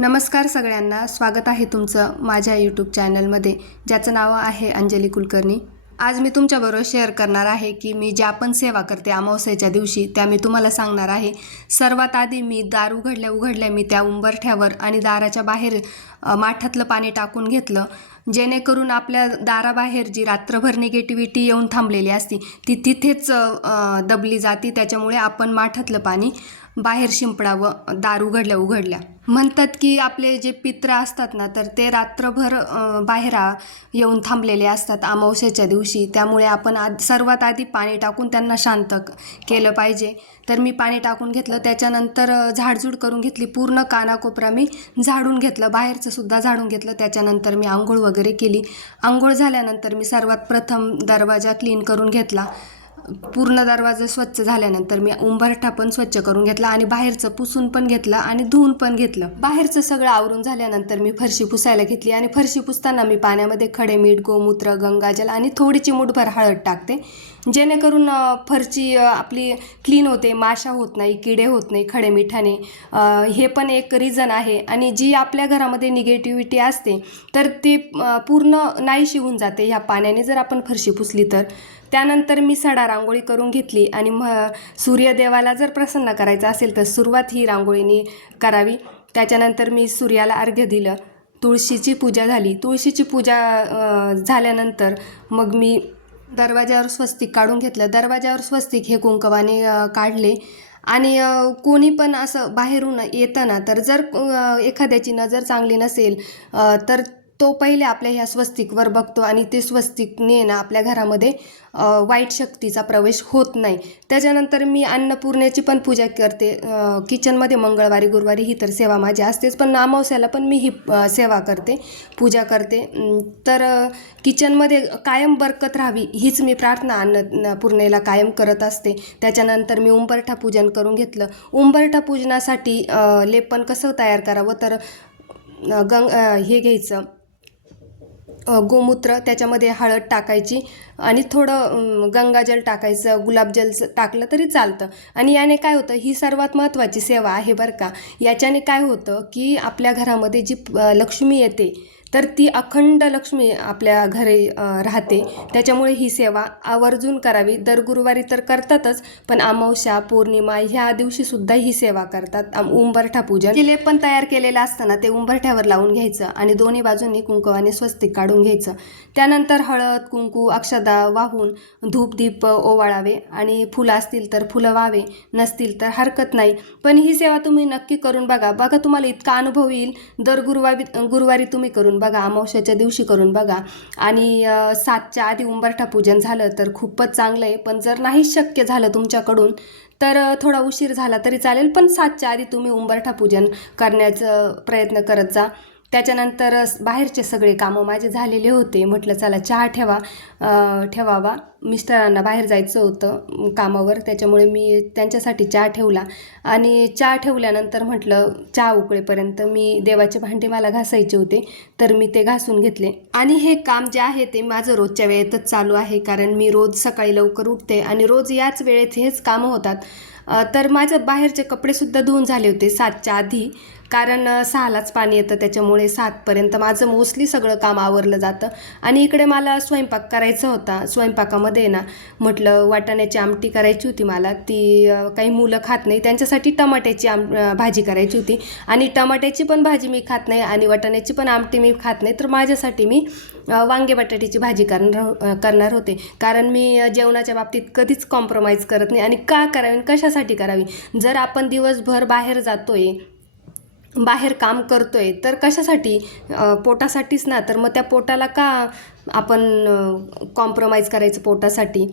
नमस्कार सगळ्यांना, स्वागत आहे तुमचं माझ्या यूट्यूब चॅनलमध्ये, ज्याचं नाव आहे अंजली कुलकर्णी। आज मी तुमच्याबरोबर शेअर करणार आहे की मी ज्या पण सेवा करते अमावस्येच्या दिवशी त्या मी तुम्हाला सांगणार आहे। सर्वात आधी मी दार उघडल्या मी त्या उंबरठ्यावर आणि दाराच्या बाहेर माठातलं पाणी टाकून घेतलं, जेणेकरून आपल्या दाराबाहेर जी रात्रभर निगेटिव्हिटी येऊन थांबलेली असती ती तिथेच दबली जाते। त्याच्यामुळे आपण माठातलं पाणी बाहेर शिंपडावं दार उघडल्या। म्हणतात की आपले जे पित्र असतात ना, तर ते रात्रभर बाहेर येऊन थांबलेले असतात अमावस्येच्या दिवशी, त्यामुळे आपण सर्वात आधी पाणी टाकून त्यांना शांत केलं पाहिजे। तर मी पाणी टाकून घेतलं, त्याच्यानंतर झाडझूड करून घेतली, पूर्ण कानाकोपरा मी झाडून घेतलं, बाहेरचं सुद्धा झाडून घेतलं। त्याच्यानंतर मी आंघोळ वगैरे केली। आंघोळ झाल्यानंतर मी सर्वात प्रथम दरवाजा क्लीन करून घेतला। पूर्ण दरवाजा स्वच्छ झाल्यानंतर मी उंबरठा पण स्वच्छ करून घेतला आणि बाहेरचं पुसून पण घेतलं आणि धुवून पण घेतलं। बाहेरचं सगळं आवरून झाल्यानंतर मी फरशी पुसायला घेतली आणि फरशी पुसताना मी पाण्यामध्ये खडे मीठ, गोमूत्र, गंगाजल आणि थोडी चिमूटभर हळद टाकते, जेणेकरून फरशी आपली क्लीन होते, माशा होत नाही, किडे होत नाही खडे मिठाने। हे पण एक रिझन आहे। आणि जी आपल्या घरामध्ये निगेटिव्हिटी असते तर ती पूर्ण नाहीशी होऊन जाते ह्या पाण्याने जर आपण फरशी पुसली तर। त्यानंतर मी सडा रांगोळी करून घेतली आणि सूर्यदेवाला जर प्रसन्न करायचं असेल तर सुरुवात ही रांगोळीने करावी। त्याच्यानंतर मी सूर्याला अर्घ्य दिलं, तुळशीची पूजा झाली। तुळशीची पूजा झाल्यानंतर मग मी दरवाजावर स्वस्तिक काढून घेतलं। दरवाजावर स्वस्तिक हे कुंकवाने काढले आणि कोणी पण असं बाहेरून येतं ना, तर जर एखाद्याची नजर चांगली नसेल तर तो पहिले आपल्या ह्या स्वस्तिकवर बघतो आणि ते स्वस्तिकने ना आपल्या घरामध्ये वाईट शक्तीचा प्रवेश होत नाही। त्याच्यानंतर मी अन्नपूर्णेची पण पूजा करते किचनमध्ये। मंगळवारी गुरुवारी ही तर सेवा माझी असतेच, पण अमावस्याला पण मी ही सेवा करते, पूजा करते। तर किचनमध्ये कायम बरकत राहावी हीच मी प्रार्थना अन्नपूर्णेला कायम करत असते। त्याच्यानंतर मी उंबरठा पूजन करून घेतलं। उंबरठा पूजनासाठी लेपन कसं तयार करावं, तर हे घ्यायचं गोमूत्र, त्याच्यामध्ये हळद टाकायची आणि थोडं गंगाजल टाकायचं, गुलाबजल टाकलं तरी चालतं। आणि याने काय होतं, ही सर्वात महत्त्वाची सेवा आहे बरं का। याच्याने काय होतं की आपल्या घरामध्ये जी लक्ष्मी येते तर ती अखंड लक्ष्मी आपल्या घरी राहते। त्याच्यामुळे ही सेवा आवर्जून करावी। दर गुरुवारी तर करतातच, पण अमावस्या, पौर्णिमा ह्या दिवशीसुद्धा ही सेवा करतात। उंबरठा पूजन जे लेपन तयार केलेलं असतं ना, ते उंबरठ्यावर लावून घ्यायचं आणि दोन्ही बाजूंनी कुंकवाने स्वस्तिक काढून घ्यायचं। त्यानंतर हळद, कुंकू, अक्षदा वाहून धूप दीप ओवाळावे आणि फुलं असतील तर फुलं व्हावे, नसतील तर हरकत नाही। पण ही सेवा तुम्ही नक्की करून बघा, तुम्हाला इतका अनुभव येईल। दर गुरुवारी तुम्ही करून बघा, अमावस्याच्या दिवशी करून बघा। आणि 7च्या आधी उंबरठा पूजन झालं तर खूपच चांगलं आहे, पण जर नाही शक्य झालं तुमच्याकडून तर थोडा उशीर झाला तरी चालेल, पण 7च्या आधी तुम्ही उंबरठा पूजन करण्याचा प्रयत्न करत जा। त्याच्यानंतर बाहेरचे सगळे कामं माझे झालेले होते, म्हटलं चला चहा ठेवावा। मिस्टरांना बाहेर जायचं होतं कामावर, त्याच्यामुळे मी त्यांच्यासाठी चहा ठेवला आणि चहा ठेवल्यानंतर म्हटलं चहा उकळेपर्यंत मी देवाचे भांडे मला घासायचे होते, तर मी ते घासून घेतले। आणि हे काम जे आहे ते माझं रोजच्या वेळेतच चालू आहे, कारण मी रोज सकाळी लवकर उठते आणि रोज याच वेळेत हेच कामं होतात। तर माझं बाहेरचे कपडेसुद्धा धुवून झाले होते 7च्या आधी, कारण 6लाच पाणी येतं, त्याच्यामुळे 7पर्यंत माझं मोस्टली सगळं काम आवरलं जातं। आणि इकडे मला स्वयंपाक करायचा होता। स्वयंपाकामध्ये ना म्हटलं वाटाण्याची आमटी करायची होती मला, ती काही मुलं खात नाही, त्यांच्यासाठी टमाट्याची भाजी करायची होती। आणि टमाट्याची पण भाजी मी खात नाही आणि वाटाण्याची पण आमटी मी खात नाही, तर माझ्यासाठी मी वांगे बटाट्याची भाजी करणार होते, कारण मी जेवणाच्या बाबतीत कधीच कॉम्प्रोमाइज करत नाही। आणि का करावी, कशासाठी करावी, जर आपण दिवसभर बाहेर जातोय, बाहेर काम करतोय तर कशासाठी, पोटासाठीच ना, तर मग त्या पोटाला का आपण कॉम्प्रोमाइज करायचं पोटासाठी।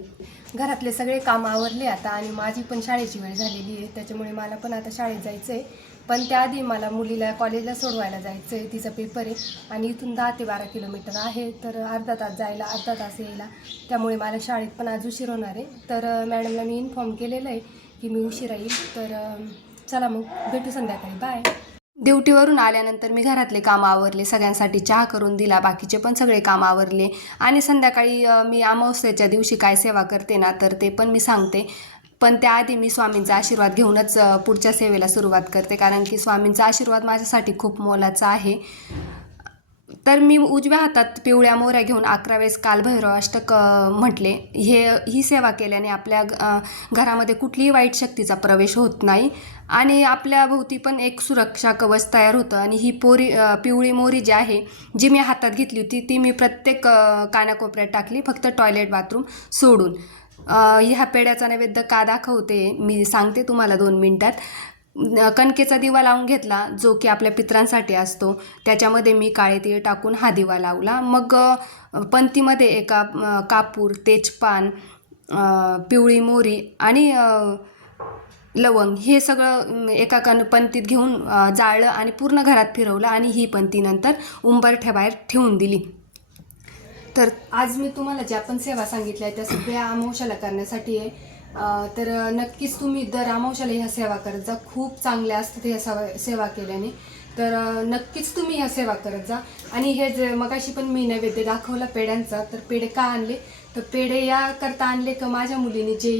घरातले सगळे काम आवरले आता आणि माझी पण शाळेची वेळ झालेली आहे, त्याच्यामुळे मला पण आता शाळेत जायचं आहे। पण त्याआधी मला मुलीला कॉलेजला सोडवायला जायचं आहे, तिचा पेपर आहे आणि इथून 10 ते 12 किलोमीटर आहे, तर अर्धा तास जायला अर्धा तास यायला, त्यामुळे मला शाळेत पण आज उशीर होणार आहे। तर मॅडमला मी इन्फॉर्म केलेलं आहे की मी उशिरा येईल, तर चला मग भेटू संध्याकाळी, बाय। ड्युटीवरून आल्यानंतर मी घरातले काम आवरले, सगळ्यांसाठी चहा करून दिला, बाकीचे पण सगळे काम आवरले। आणि संध्याकाळी मी अमावस्येच्या दिवशी काय सेवा करते ना, तर ते पण मी सांगते। पण त्याआधी मी स्वामींचा आशीर्वाद घेऊनच पुढच्या सेवेला सुरुवात करते, कारण की स्वामींचा आशीर्वाद माझ्यासाठी खूप मोलाचा आहे. तर मी उजव्या हातात पिवळ्या मोहऱ्या घेऊन 11 वेळेस कालभैरव अष्टक म्हटले. ही सेवा केल्याने आपल्या घरामध्ये कुठलीही वाईट शक्तीचा प्रवेश होत नाही आणि आपल्या भोवती पण एक सुरक्षा कवच तयार होतं. आणि ही पिवळी मोहरी जी आहे, जी मी हातात घेतली होती, ती मी प्रत्येक कानाकोपऱ्यात टाकली, फक्त टॉयलेट बाथरूम सोडून. ह्या पेढ्याचा नैवेद्य का दाखवते मी सांगते तुम्हाला 2 मिनिटात. कणकेचा दिवा लावून घेतला, जो की आपल्या पितरांसाठी असतो. त्याच्यामध्ये मी काळे तीळ टाकून हा दिवा लावला. मग पंतीमध्ये एका कापूर, तेजपान, पिवळी मोहरी आणि लवंग हे सगळं एका पंतीत घेऊन जाळलं आणि पूर्ण घरात फिरवलं आणि ही पंती नंतर उंबरठ्याबाहेर ठेवून दिली. तर आज मी तुम्हाला ज्या पण सेवा सांगितल्या त्या सगळ्या अमावस्याला करण्यासाठी आहे. तर नक्कीच तुम्ही दर अमावस्याला ह्या सेवा करत जा. खूप चांगल्या असतात ह्या सेवा केल्याने. तर नक्कीच तुम्ही ह्या सेवा करत जा. आणि हे जे मगाशी पण मी नैवेद्य दाखवला पेढ्यांचा, तर पेढे का आणले, तर पेढे याकरता आणले का माझ्या मुलीने जे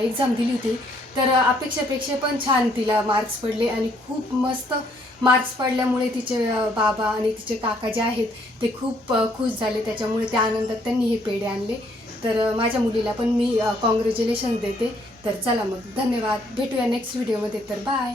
एक्झाम दिली होती, तर अपेक्षेपेक्षा पण छान तिला मार्क्स पडले आणि खूप मस्त मार्क्स पडल्यामुळे तिचे बाबा आणि तिचे काका जे आहेत ते खूप खुश झाले. त्याच्यामुळे त्या आनंदात त्यांनी हे पेढे आणले. तर माझ्या मुलीला पण मी कॉंग्रॅच्युलेशन देते. तर चला मग, धन्यवाद. भेटूया नेक्स्ट व्हिडिओमध्ये. तर बाय.